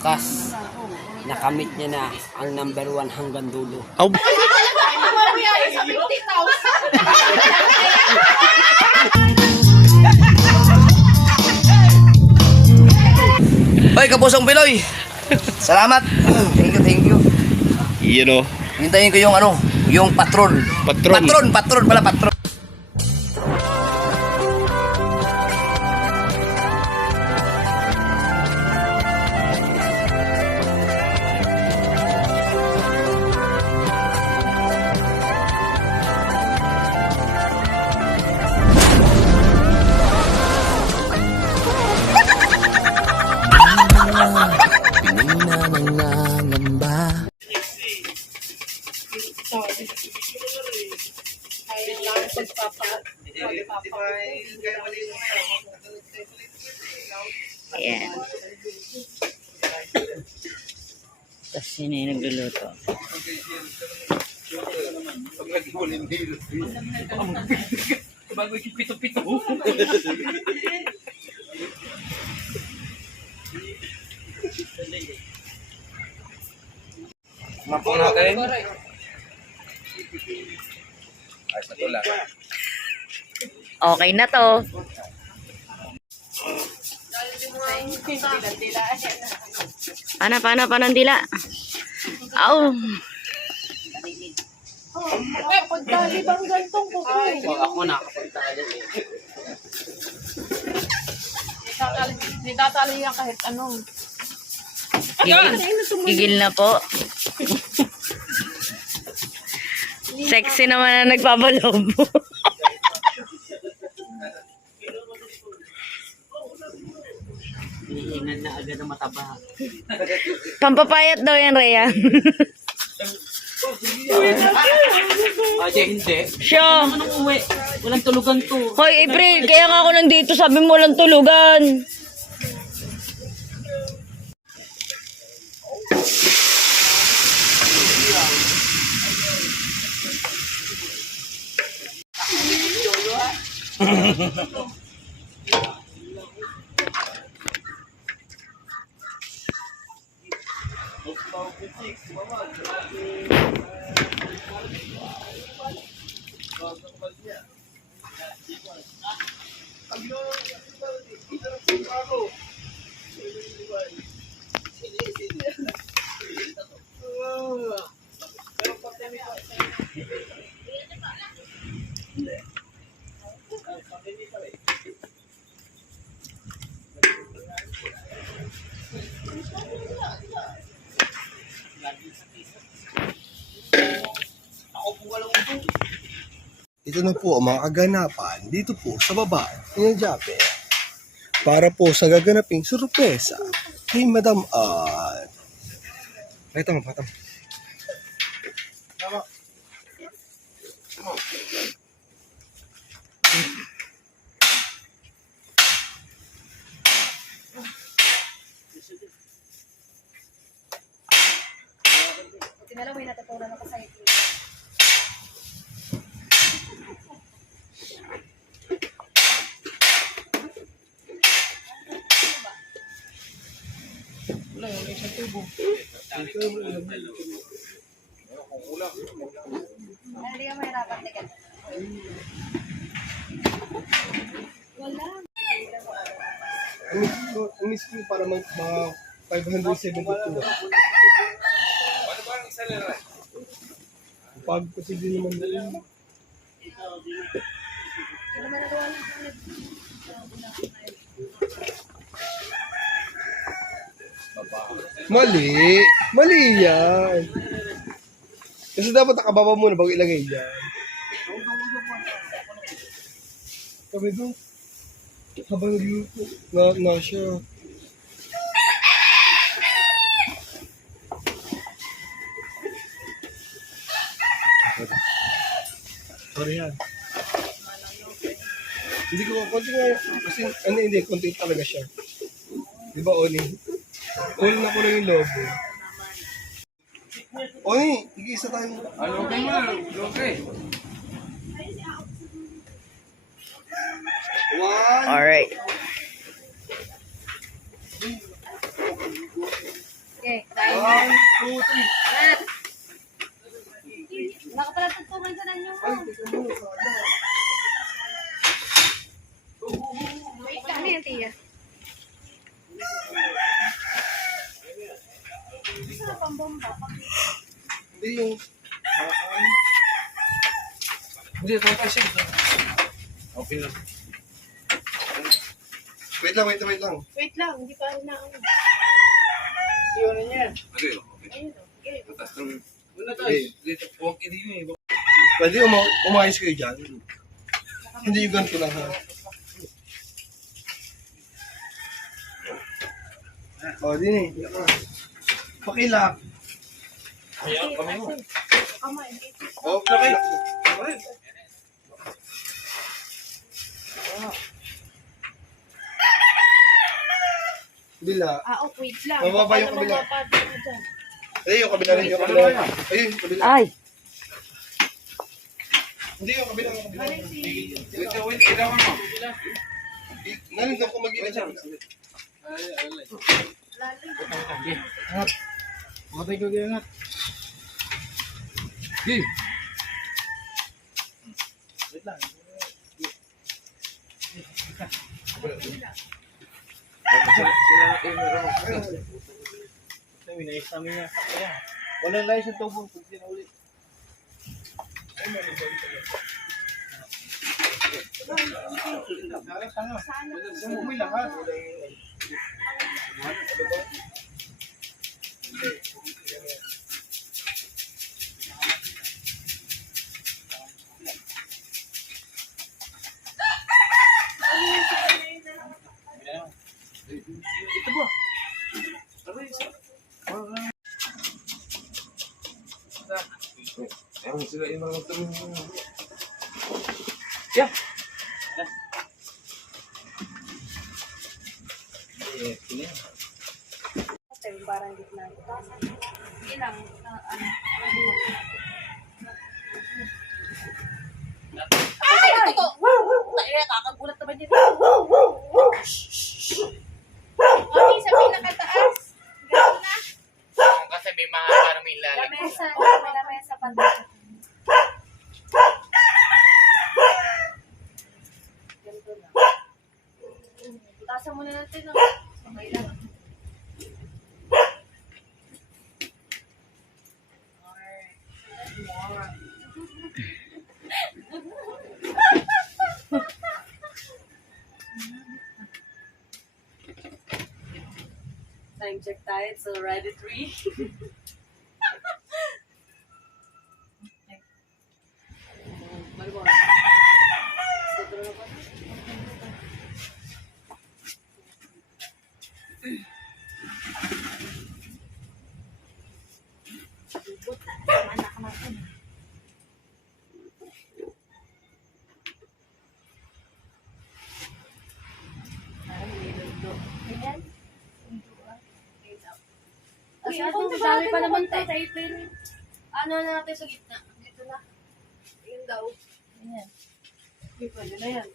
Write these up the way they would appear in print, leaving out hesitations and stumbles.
wakas, nakamit niya na ang number 1 hanggang dulo. Oh. Hoy, Kapusong Pinoy! Salamat! Thank you. You know. Hintayin ko yung yung patron. Patron. Patron pala, patron. Ayan. Tapos sino yung nagluluto? Mapo natin. Ay, satula. Okay na to. Paano ang dila? Aw. Pagdali bang gantong ko? Ako nakapagtali. Hindi tatali yan kahit ano. Gigil na po. Sexy naman na nagpapalobo. Hinihingan na agad ang mataba. Pampapayat daw yan, Rhea. Hindi. Siya. Anong uwi? Walang tulugan to. Hoy, April, kaya nga ako nandito. Sabi mo walang tulugan. Ito na po ang mga kaganapan dito po sa baba ng Jape para po sa gaganaping surpresa kay Madam Ad. Patama. Tinala mo yung natutunan ako sa ito. Hindi ka mahirapan tigan. Umis ko para mga 572. Paano ba ang isa nila? Pag kasi din naman doon. Mali yan. Kasi dapat nakababa muna bago ilagay yan. Kami doon. Habang nagluto na siya. Sorry yan. Hindi ko, konti nga, kasi hindi, konti talaga siya. Di ba, Oni? All na ko lang yung lobo. Oni, tig-isa tayo. Okay mo, okay. One. Alright. 1, 2, 3. Nakapalatagtungan sa nanyo mo. Wait lang. Ano yan, Tia? Gusto pang bomba. Hindi yung... Hindi, ito kasi. Okay lang. Wait lang. Wait lang, hindi pa rin na ano. Okay, okay. Ayun o. Okay. Wala tayo. Dito, okay din yun. Pwede umayos kayo dyan. Hindi yung ganito lang ha. O, din eh. Pakilak. Kamay. O, okay. Bila. Wait lang. Mababa yung kabila. Ay, yung kabila rin. Yung kabila. Ay, yung kabila. Ay, Hindi, yung kabila. Wait, kailangan mo. Nalindang ko mag-ilan siya. Matay ko ganyan. Hey. Wait lang. Walang license to po. Ewan sila yung mga tulong. Yeah. Parang gitna. Hindi lang. Ay! Ito! Ay, kakagulat naman dito. Okay, sa pinakataas. Ganun na. Kasi may mga parang may lalag. Lamesa pa. Ganito na. Tasan muna natin. Okay lang. Time check tayo. It's already 3. Dami pa naman tayo. Ano na natin sa gitna? Dito na. Yun daw. Ayan. Okay, pwede na yan.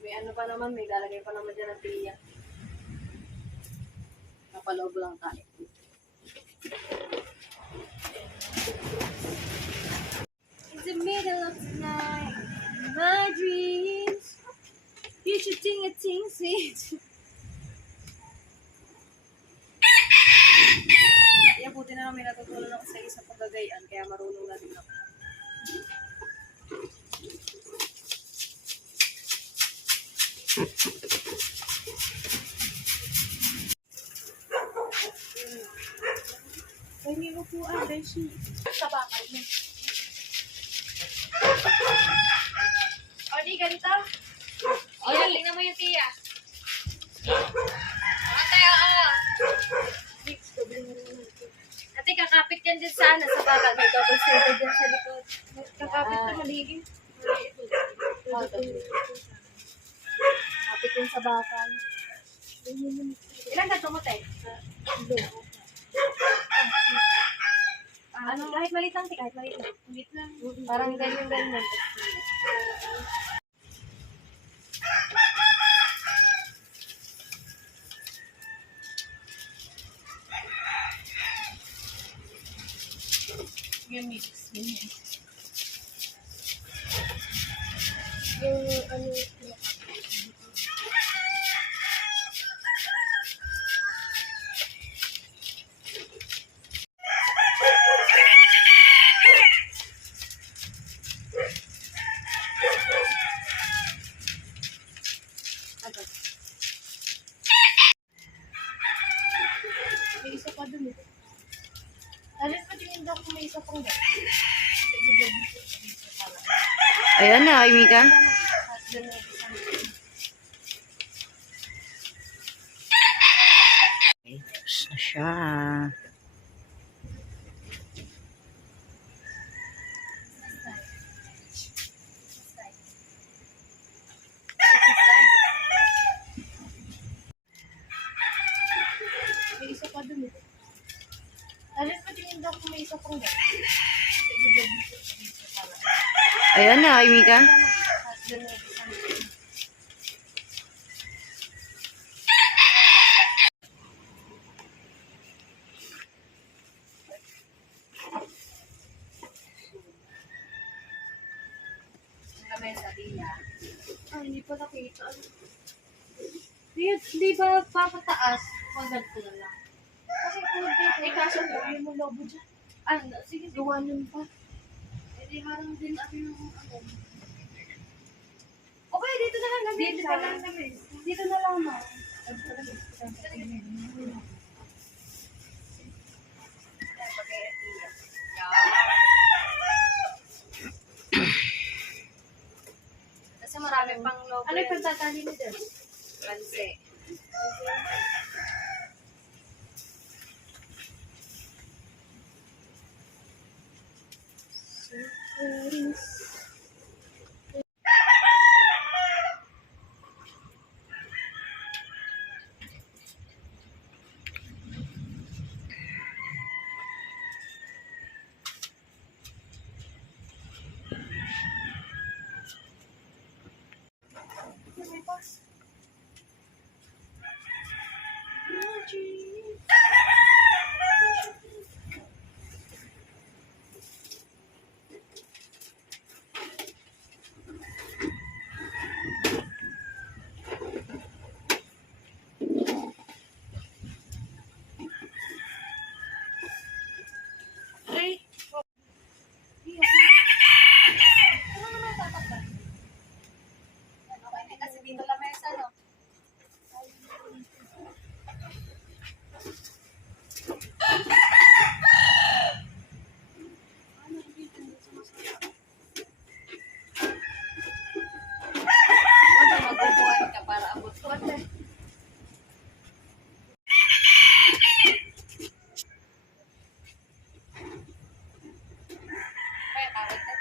May ano pa naman, may lalagay pa naman dyan ng tiya. Napaloob lang tayo. In the middle of the night, my dreams, you should think a thing sweet. Yan, buti na lang may natutunan ako sa isang paggagayan, kaya marunong na din ako. Ay, may upuan, Beshi. Sa bakal mo. O, di, ganito. O, tingnan mo yung tiya. Ate, oo. Ate, kakapit yan din sana sa bakal. May double sided yan sa likod. Kakapit na maligid. Kapit yan sa bakal. Ilan ka tumutay? Ano, kahit maliit lang, kahit maliit lang. Maliit lang. Parang ganyan. mix din eh. Yung ano, may isa pa dun eh. Alam pa tingin daw kung may isa pang dun. Ayan na, kay Mika. Tapos na siya. May isa pa dun eh. Alam pa tingin daw kung may isa pang dun. Ayan na, kay Mika. Ay, hindi pa nakita. Di ba papataas? Pagod ko na lang. Kasi kung dito, kaso gawin mo lobo dyan. Sige, gawa nun pa. Hindi harang din ako yung ano. Okay, dito na lang kami. Dito na lang kami. Dito na lang ma. Kasi marami pang logo. Ano yung pagtatali mo dyan? Panse. Kasi dito lang mesa, no? Magbubuhan ka para abot ko. Kaya kawit eh.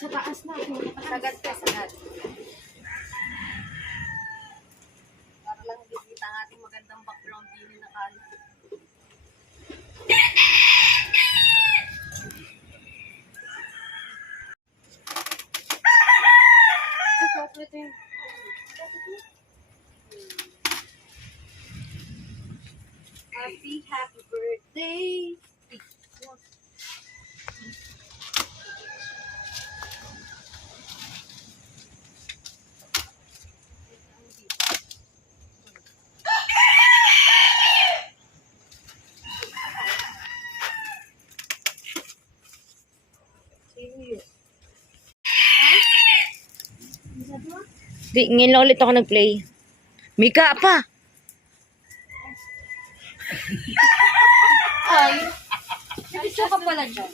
Sa taas na ako. Sagad ka, sagad. Para lang hindi kita ang ating magandang background view na kala. Ito yung... Happy birthday! Di, ngayon lang ulit ako nag-play. Mika pa! Ay! Nabitso ka pala dyan.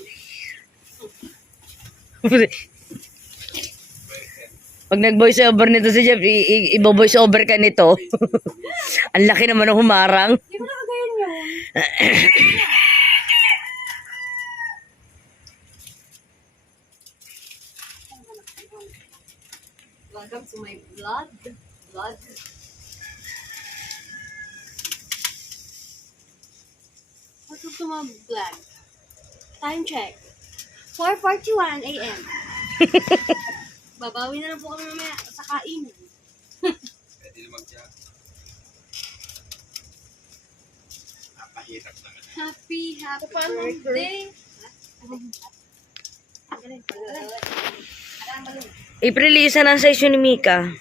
Pag nag-voice over nito si Jeff, i-voice over ka nito. Ang laki naman ng humarang. Di ba nakagayon yun? Welcome to my vlog. Welcome to my vlog. Time check. 4:41 a.m. Babawi na lang po kami mamaya sa kain. Happy birthday. April, isa na sa issue ni Mika.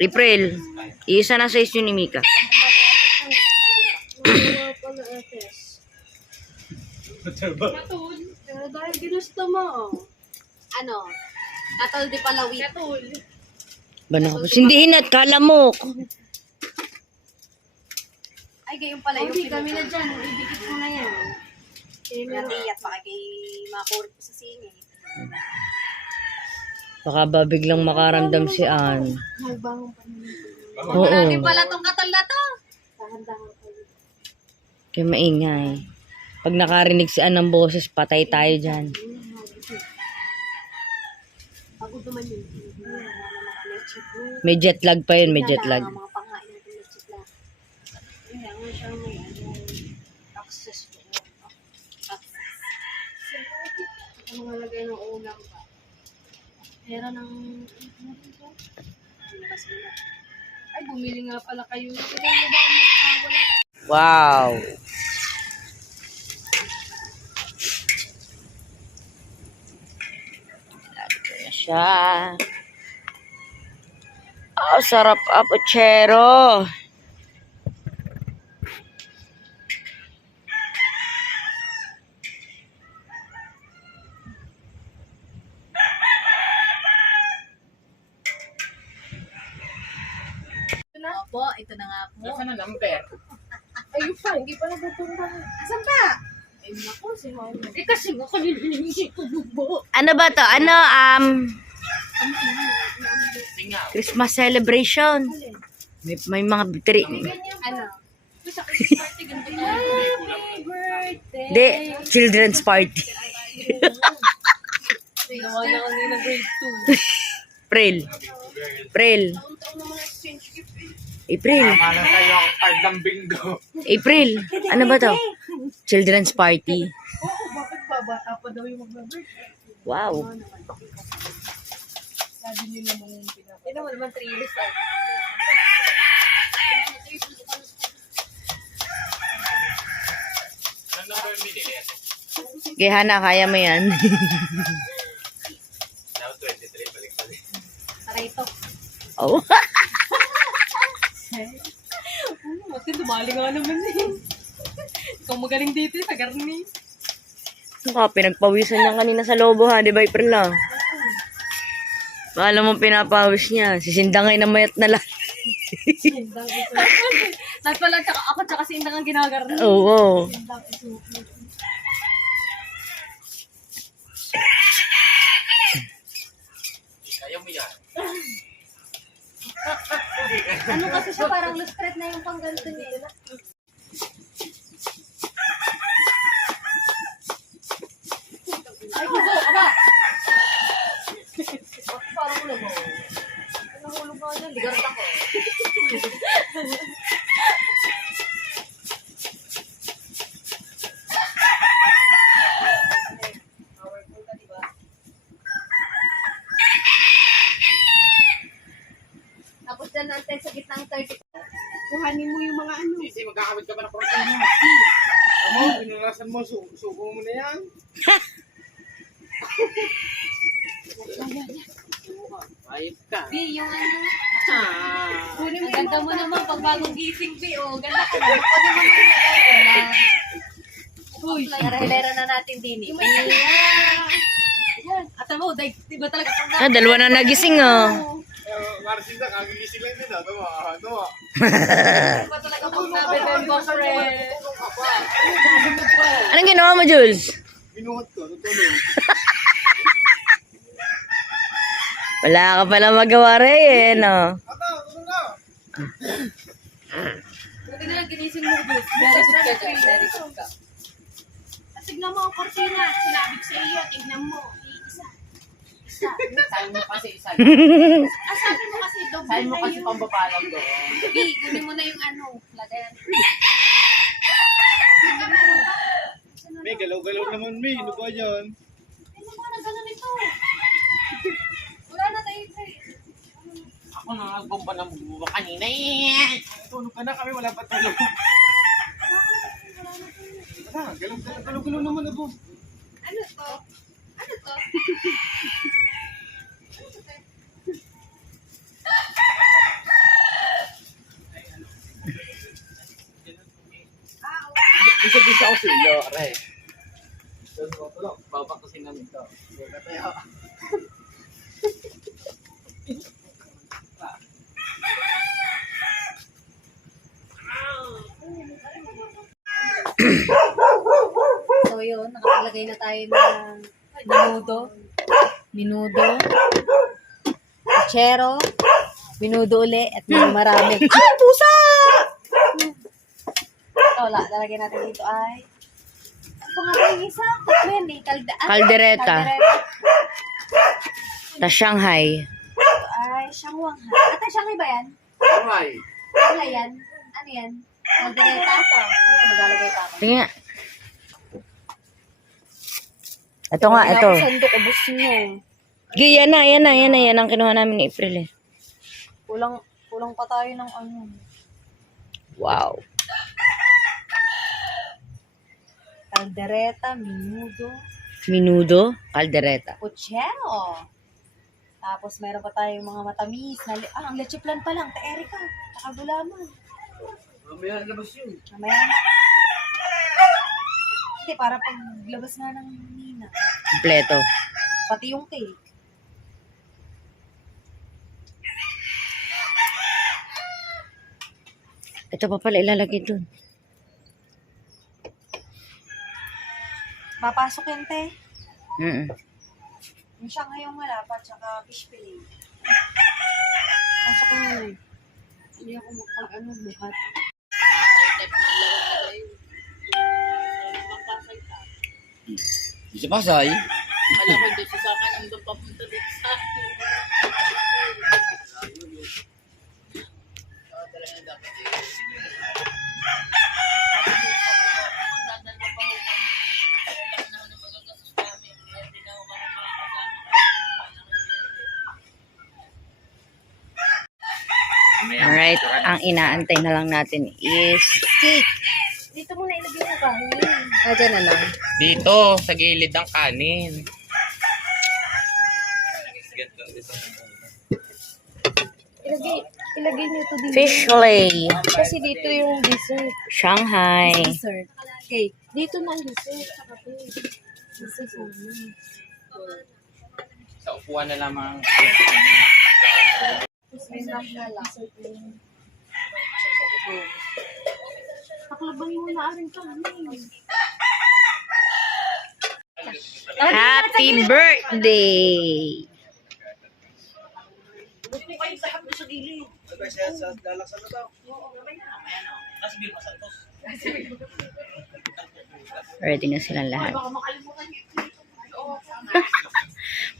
April, isa na sa issue ni Mika. Pero dahil ginusto mo, oh. Ano? Katol di palawit. Sindihin at kala mo. Ay, gayon pala yung Okay, kami na dyan. Ibigit mo na yan. Natiyat pa kay makurit ko sa singit. Baka ba biglang makaramdam si Ann? Halbang pa naman. Oo. Marami pala tong katol na to. Dahan-dahan pa. Kaya maingay. Pag nakarinig si Ann ng boses, patay tayo dyan. Pagod naman yun. May jet lag pa yun, may jet lag. Mga panghain natin na chikla. Kaya nga siya may access to. Ang mga lagay ng ulam pa. Pera ng... Ay, bumili nga pala kayo. Wow. Ito na siya. Oh, sarap apochero. Opo, ito na nga po. Nasaan na number? Ayun pa, hindi pa napupunta. Asan ka? Ay, naku, si Mama. Eh, kasi nga kanina hinihingi ko bubo. Ano ba to? Ano, Singaw. Christmas celebration. May mga bitri. Ano? Happy birthday. Hindi, children's party. Gawa na kami ng grade April. April. April. Mana tayo ang card ng bingo. April. Ano ba to? Children's party. 2. Oo, bakit ba? Bata pa daw yung mag-birthday. Wow. Sabi nila mga pinapagawa. Ito mo naman 3 years old. Ano number binili? Kaya Hana, kaya mo yan. Now 23, balik-balik. Aray ito. Oh. Mati, dumali nga naman eh. Ikaw magaling dito sa garni. Pinagpawisan niya kanina sa lobo ha, di ba April na? Paala mo pinapawis niya. Sisindangay na mayat na lang. Lahat pala, ako tsaka si Indang ang ginagarni. Oo. Indang isuki. Kaya mo yan. Ano kasi siya parang lustret na yung pangganto niya. Ay, gusto, aba! Parang ulo mo. Nahulog ko niyan, ligarta ko. Tapos dyan natin sa gitnang 30. Kuhanin mo yung mga ano. Sisi, magkakamit ka ba ng protein mo? Ano, pinulasan mo, suko mo na yan. Ayos ka. Di, yung ano. Kunin mo Ang ganda mo naman pag bagong gising, Bi. O, ganda ka naman. Pwede mo naman nilagay. Uy, Hilera na natin din eh. At mo, di ba talaga kung Ah, dalawa na nagising oh. Marcinda, kagigising lang din. Ano ba? ba talaga kung sabi ng boss friend? Anong ginawa mo, Jules? Binuhat ko, tutulong. Wala ka pala magawa rin, eh, no? Buti na lang ginising mo, Jules. Very good ka dyan. Very good ka. at tignan mo ang kortina. Sinabi ko sa iyo, tignan mo. Isa. Sabi mo kasi isa. Sabi mo kasi, doble Sabi mo na kasi yun. pambabalang doon. Bi, kunin mo na yung ano. Lagayan. May galaw-galaw naman, May. Ano ba yan? Ano ba na gano'n ito? Wala na tayo. Ako na nagbomba ng buwa kanina eh. Tulog ka na kami, wala pa tulog. Galaw naman ako. Ano to? Ano to? Bisa-bisa ako sa iyo, aray. Babakasin namin ito. So yun, nakapaglagay na tayo ng minudo, chero, minudo uli, at marami. Ah, pusa! Ito, lalagyan natin dito ay ano pa nga yung isa? Tatlo yan eh. Caldereta. Ta Shanghai. Ito ay Shanghai. Ate, Shanghai ba yan? Aray. Ano yan? Ano yan? Caldereta ito. Ano maglalagay pa ako? Sige nga. Ito nga, ito. Sandok, ubos nyo. Yan ang kinuha namin ni April eh. Kulang pa tayo ng ano. Wow. Caldereta, minudo, Minudo, caldereta. puchero. Tapos meron pa tayong mga matamis. Ang leche plan pa lang. Ta Erika, nakagulaman. Mamaya labas yun. Mamaya na. Hindi, para paglabas nga ng Nina. Kompleto. Pati yung cake. Ito pa pala ilalagay dun. Papasok yun, te. Yung siya ngayong malapa, tsaka fish fillet. Pasok ko yun. Hindi ako buhat. Di sa Pasay. Alam ko dito sa akin, ang doon papunta dito sa akin. Alright, ang inaantay na lang natin is cake. Dito muna ilagay yung kanin. Dyan na lang. Dito, sa gilid ng kanin. Ilagay niyo ito dito. Fish fillet. Kasi dito yung dessert. Shanghai. Dessert. Cake. Dito na ang dessert. Tsaka cake. Dessert sana. Sa upuan na lamang. Enough na lang. Paklabahin mo na rin kami. Happy birthday! Ready na silang lahat.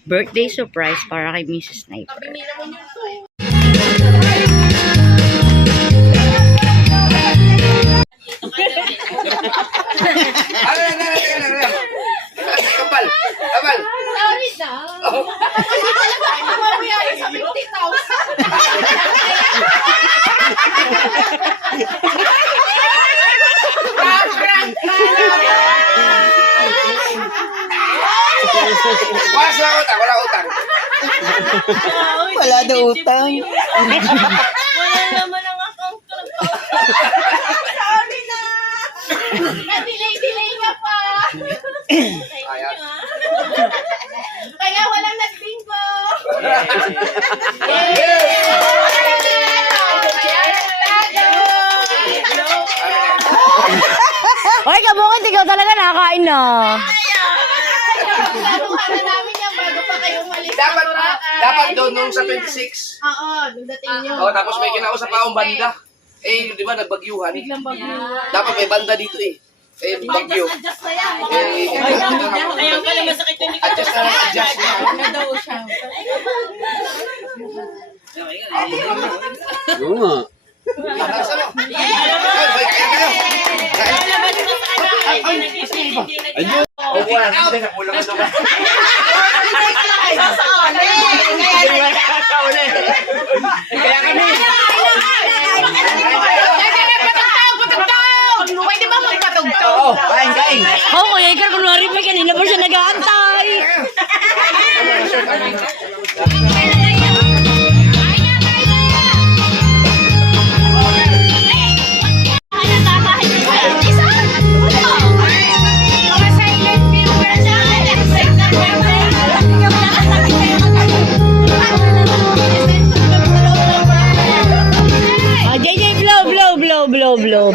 Birthday surprise para kay Mrs. Sniper. Kapal! Kapal! Sorry na. Hindi talaga ako mamayari sa 50,000. Wala utang. Wala daw utang. Wala naman ang account ko. Sorry na. Na-delay ka pa. Ayan. Kaya walang nag-bingo. Hoy, kabukit, ikaw talaga nakakain na. Saluhan na namin yan bago pa kayo malis. Dapat doon nung sa 26. Oo, dudating nyo. Oh, tapos may kinausap pa akong banda. Eh, di ba, nagbagyuhan. Biglang bagyuhan. Dapat may banda dito eh. Eh, bagyo. Adjust na yan. Ayaw pala masakit yung likod. Adjust na lang, adjust na. Ano daw siya? Oo nga. Nasa mo? Hoy, kaya kayo. Wala na kasi nakulang ka doon. Kaya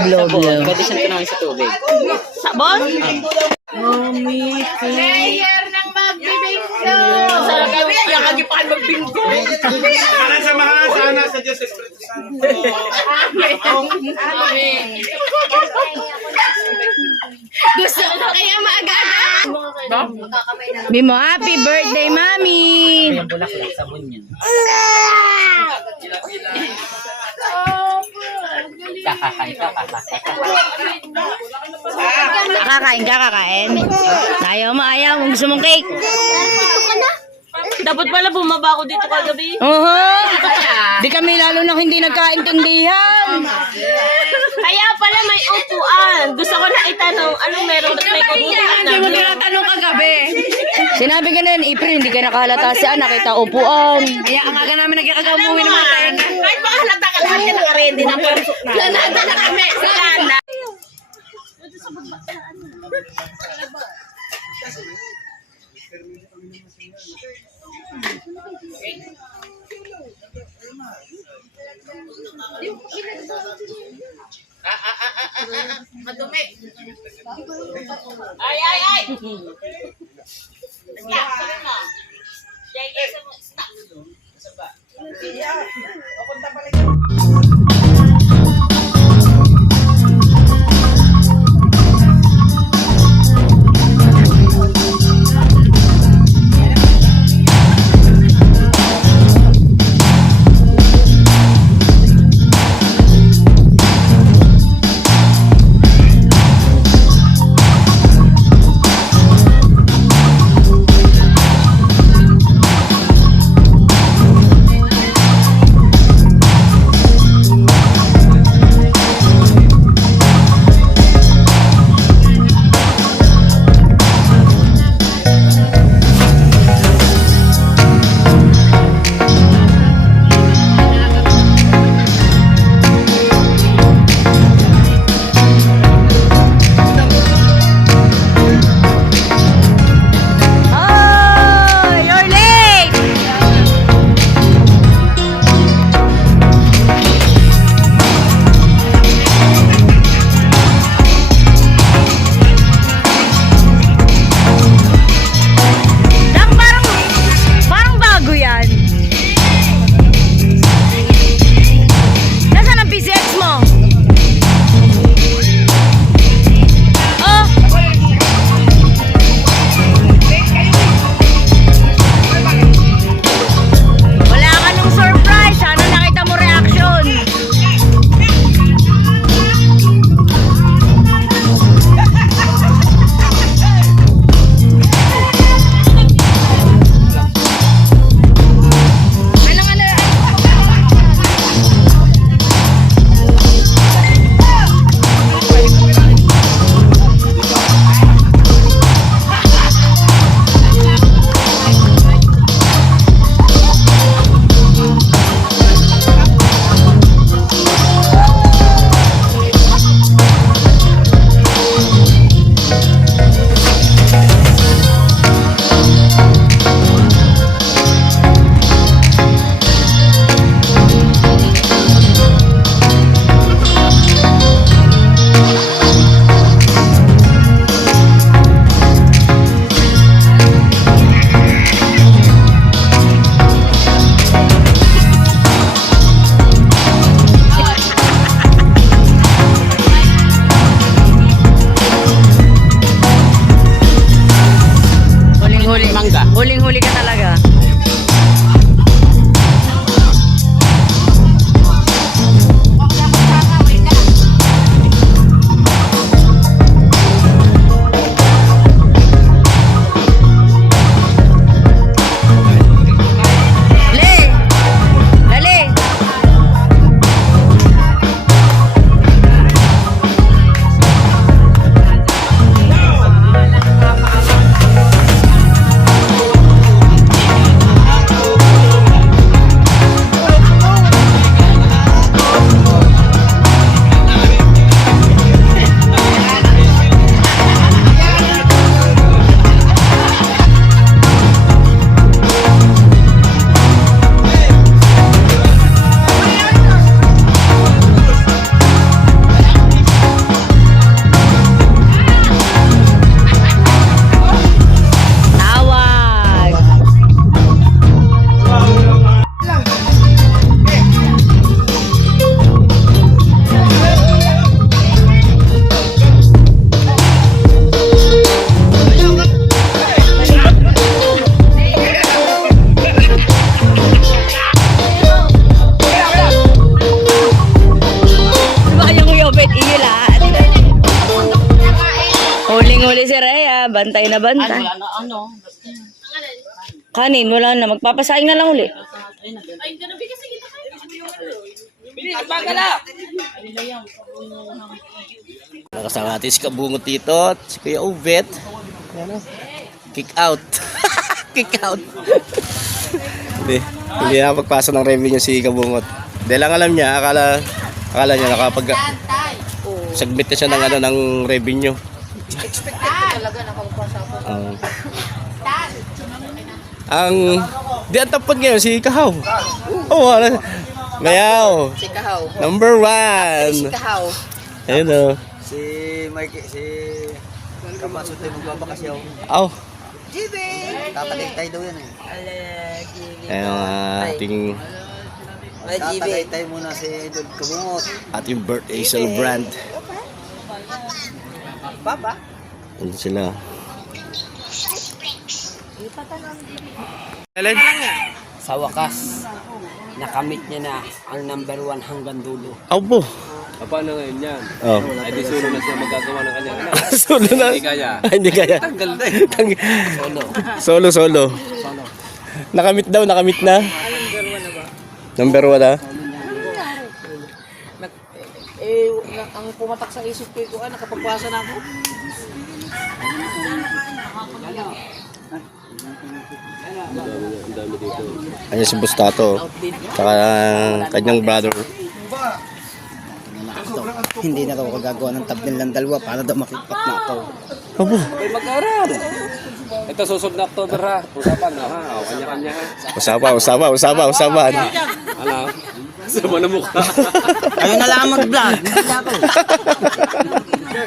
loob. Pwede siyang tunawin sa tubig. Sabon? Player ng magbibingko! Sarap kami, yung kagipahan magbingko. Sana samahan, sana sa Diyos Espiritu Santo. Gusto ko kaya maaga-aga. Bimo, happy birthday, Mami! Yung bulaklak, sabon yun. Kakakain ka. Kakain. Ayaw mo. Gusto mong cake? Dapat pala bumaba ako dito kagabi. Oo. Di kami lalo na hindi nagkaintindihan. Kaya pala may upuan. Gusto ko na itanong, anong meron at may kukuhaan na? Hindi mo tinatanong kagabi. Sinabi ka na yun, April, hindi ka nakalata si Ana, kita upuan. Kaya ang aga namin nagkakagamuwi naman tayo. Kahit baka halata ka lahat yan naka-ready na po. Planada na kami. Plana. Ay! bantay na bantay. Kanin, wala na. Magpapasaing na lang uli. Nakasama natin si Kabungot dito at si Kuya Uvet. Ano? Kick out. Kick out. Hindi na pagpasa ng revenue si Kabungot. Dahil lang alam niya, akala niya nakapag submit na siya ng ano ng revenue. Expected ko talaga na magpasa ako. Ang di ang tapon ngayon si Kahaw. Oh, ano? Mayaw. Si Kahaw. Number 1. Kahaw. Ayun o. Si Mike, si Kamasot ay magbabakasyaw. Aw. Tatagaytay daw yan eh. Ayun ang ating Tatagaytay muna si Idol Kabungot. ating birthday celebrant. Papa? Ayun sila. Sa wakas, nakamit niya na ang number 1 hanggang dulo. Abo. Paano ngayon yan? Oh. Ay di sulo na siya magagawa ng kanyang anak. Solo na. Hindi kaya. Ay, hindi kaya. Tanggal na eh. Solo. Nakamit daw, nakamit na. Number 1 na. Ang pumatak sa isip ko, nakapagpasa na ako. Ano si Bustato. Saka kanyang brother. Hindi na daw kagagawa ng tabnil ng dalawa para daw makipat na ako. Abo. Ay mag-aral. Ito susunod na October ha. Usapan na ha. O, kanya-kanya ha. Usapan. Ano? Sama na mukha. Ayun na lang mag-vlog. Hindi na ako.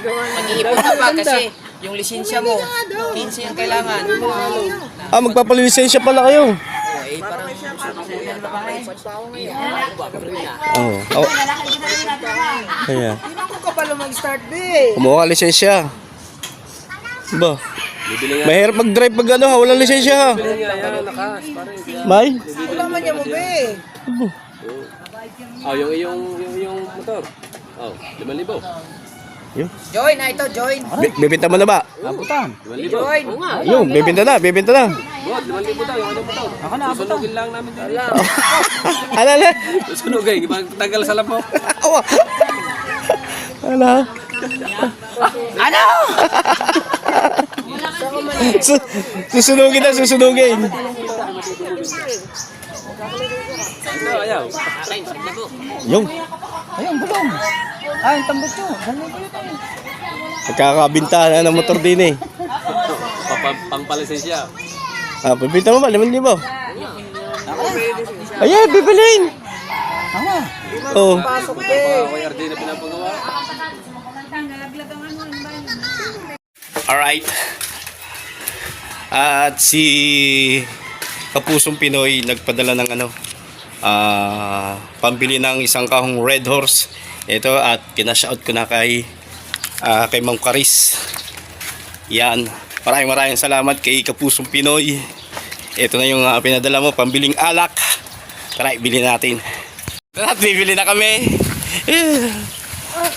Mag-iipon ka pa kasi yung lisensya mo, 15 yung kailangan. Ah, magpapalilisensya pala kayo. Eh, parang Oo. Oh. Kaya. Ako ka pala mag-start, be. Kumuha ka lisensya. Ba? Mahirap mag-drive pag ano ha, walang lisensya ha. Yan, lakas. May? Wala man niya mo, be. Oh, yung motor. Oh, 5,000. join na ito, join. Bibenta mo na ba? 5,000. Join. Yung, bibenta na. Buat, 5,000 daw yung ano motor. Susunugin lang namin din. Alala. Susunugin, tagal sa lamok. Awa. Ala. Ano? Susunugin na, susunugin. Ano, ayaw. Yung. Ay, tambot ko. Nagkakabintahan na ng motor din eh. Pangpalisensya. Ah, bibenta mo ba? 5,000. Ayan, bibilin. Oh. Kaya RD na pinapagawa. Alright. At si Kapusong Pinoy nagpadala ng ano, pambili ng isang kahong Red Horse. Ito at kinashout ko na kay Ma'am Caris. Yan. Maraming salamat kay Kapusong Pinoy. Ito na yung pinadala mo, pambiling alak. Tara, ibili natin. Tara, bibili na kami.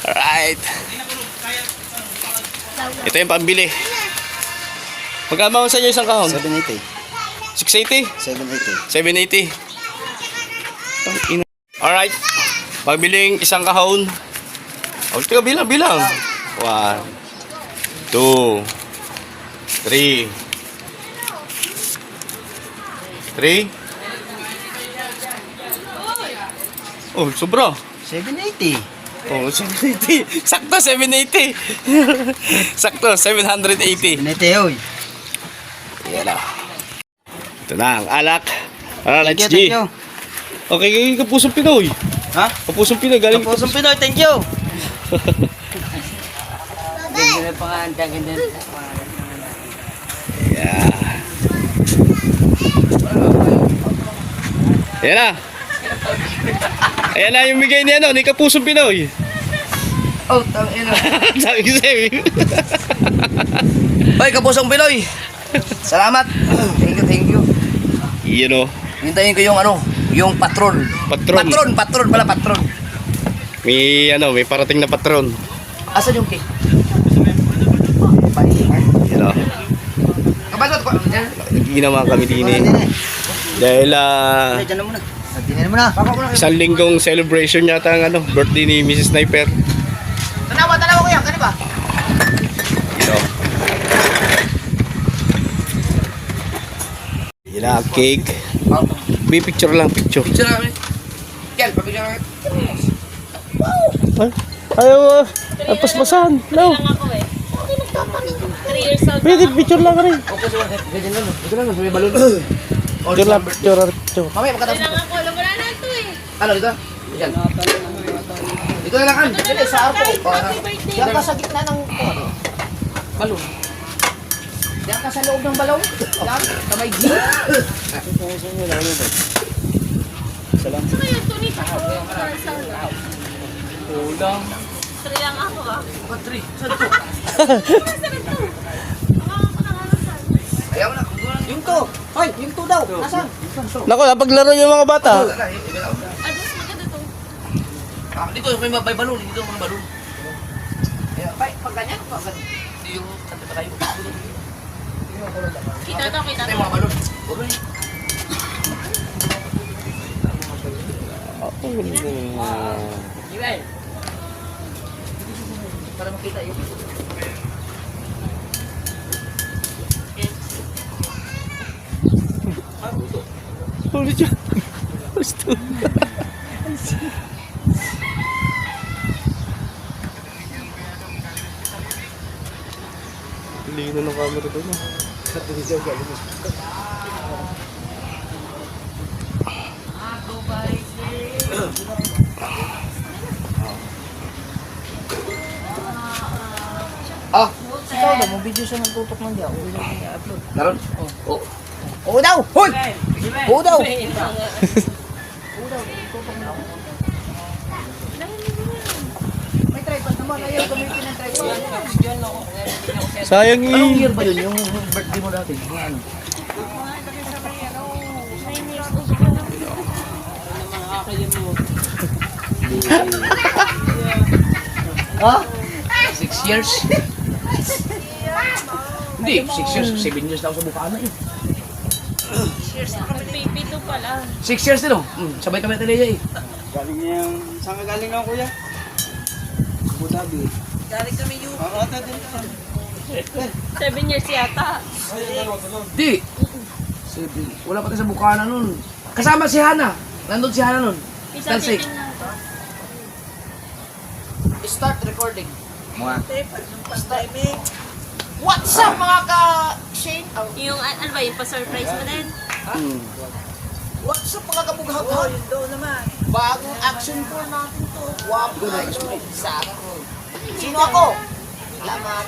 Alright. Ito yung pambili. Magkano sa inyo isang kahon? 780. 680? 780. 780. Alright. Pagbiling isang kahon. O, tika, bilang. 1, 2, 3. 3. Oh, sobra. 780. Oh, 780. Sakto, 780. Sakto, 780. 780, oy. Yan na. Ito na ang alak. Let's Thank you. Okay, Kapusong Pinoy. Ha? Kapusong Pinoy, galing. Kapusong Pinoy, thank you. Yeah. Yan na. Ayan na yung bigay ni ano, ni Kapusong Pinoy. Oh, tangina. Sabi ko sa'yo. Hoy, Kapusong Pinoy. Salamat. Thank you. Yun o. Hintayin ko yung ano, yung patron. Patron. Patron. May ano, may parating na patron. Asan yung cake? Yan Yan o. Ginawa kami din eh. Dahil isang linggong celebration yata ang birthday ni Mrs. Sniper. Tanawa ko yan, kani ba? Ito. Yan ang cake. May picture lang, picture. Picture namin. Kel, papicture namin. Ayaw, paspasan. No. Lang ako eh. 3 years old. Pwede, picture lang rin. Ganyan lang, ito lang, may balon. Picture lang, picture. Mamaya, magkatapos. Lang ako. Wala na ito eh. Ano, dito? Yan. Dito na lang kan. Dito, sa arko. Happy birthday. Diyan ka sa gitna ng balon. Diyan ka sa loob ng balon. Diyan, sa may G. Kaya ito ni Pako. Ulang. 3 lang ako ah. Patri. Saan to? Ayaw na. Yung to. Hoy, yung to daw. Nasaan? Naku, napaglaro yung mga bata. Adjust maganda to. Dito, may balon. Dito, mga balon. Pag ganyan, pag ganyan. Hindi yung kanta pa tayo. Kita to, kita Ito to. yung mga balon. Iwan. Para makita yung Ulit yun. Gusto. Hindi na ng camera doon. ikaw daw, mag video siya ng tutok ng diya. Uwi na niya upload. Naroon? Oo. Oo daw! Hoy! Oo daw! May tripod naman. Ayaw gamitin ng tripod. Sayang Anong eh. year ba yun? Yung birthday mo dati? Yung ano? Ha? 6 years? Hindi, 6 years. 7 years daw sa Bukana eh. Pipito pala. 6 years din oh. Sabay kami natin eh. Galing niya yung... Saan ka galing ako, kuya? Abu Dhabi. Galing kami yung... Oo, din ka. 7 years yata. Di. 7. Wala pa tayo sa Bukana nun. Kasama si Hana. Nandun si Hana nun. Isa Tansik. titin lang to. Start recording. What's up mga ka-Shane? Yung ano ba, yung pa-surprise mo din? What's up mga kabughaghag? Bagong action tour natin to. Wapo na ito. Sino ako? Salamat.